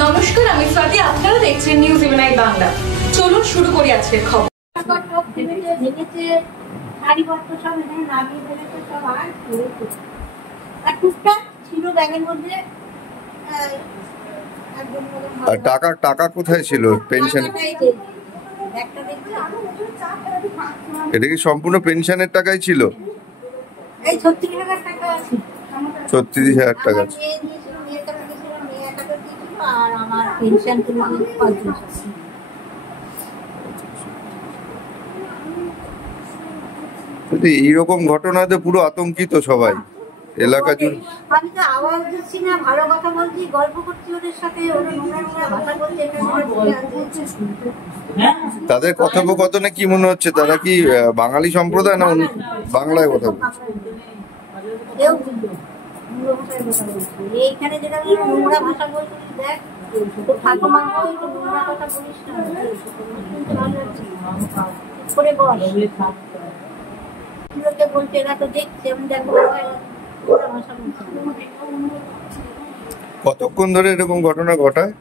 নমস্কার, আমি স্বাতি। আপনারা দেখছেন নিউজ ইভেনাই বাংলা। চলুন শুরু করি আজকের খবর। আর টাকা কোথায় ছিল? পেনশন? এটা কি সম্পূর্ণ পেনশনের টাকাই ছিল? 36,000 টাকা। এইরকম ঘটনাতে পুরো আতঙ্কিত সবাই এলাকা জুড়ে। আমি তো আওয়াজ দিচ্ছি না, ভালো কথা বলছি, গল্প করছি ওদের সাথে, তাদের কথোপকথনে কি মনে হচ্ছে? তারা কি বাঙালি সম্প্রদায় না বাংলায় কথা বলছে? এইখানে যেটা নোংরা ভাষা বলছি, দেখ ঠাকুমা নোংরা কথা বলিস না বলছে, এরা তো দেখছে আমি দেখো ভাষা বলছি। কতক্ষণ ধরে এরকম ঘটনা ঘটায়?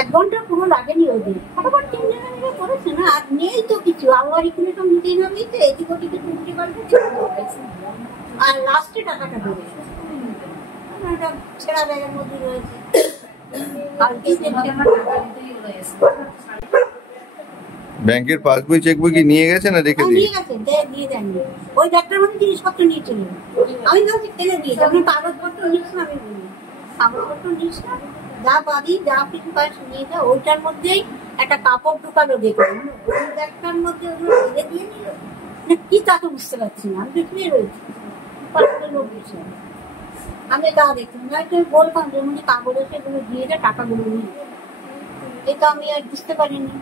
1 ঘন্টা পুরো লাগেনি ওদের, ফটোফট 3 জনে মিলে করেছে না। আর নেই তো কিছু, আবার এখানে তো নিতেই না দিতে এদিক ওদিকে টুকরি করতে, আর লাস্টে টাকাটা দেবে একটা ছেঁড়া ব্যাগের মধ্যে রয়েছে। ব্যাংকের পাসবই চেকবই কি নিয়ে গেছে না রেখে দিয়ে গেছে? দিয়ে দেননি। ওই ব্যাগটার মধ্যে জিনিসপত্র নিয়ে চলে গেল। আমি ভাবছি ফেলে দিয়েছি, আপনি কাগজপত্র নিস না? আমি বলি কাগজপত্র নিস না, যা পাবি যা কিছু পাস নিয়ে যা। ওইটার মধ্যেই একটা কাপড় ঢুকালো, দেখলাম ওই ব্যাগটার মধ্যে ওগুলো ফেলে দিয়ে নিল কি তা তো বুঝতে পারছি না। আমি পিছনে রয়েছি, লোক বসে আমি তা দেখলাম না, তো বলতাম যে মধ্যে কাগজ এসে এগুলো দিয়ে যা, টাকাগুলো নিয়ে। এটা আমি আর বুঝতে পারিনি।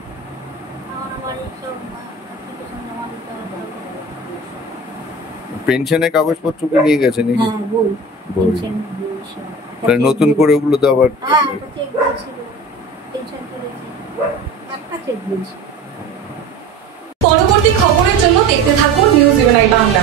পেনশনের কাগজপত্র কি নিয়ে গেছে নাকি? হ্যাঁ, নতুন করে ওগুলো তো আবার পরবর্তী খবরের জন্য দেখতে থাকুন নিউজ ইভেনাই বাংলা।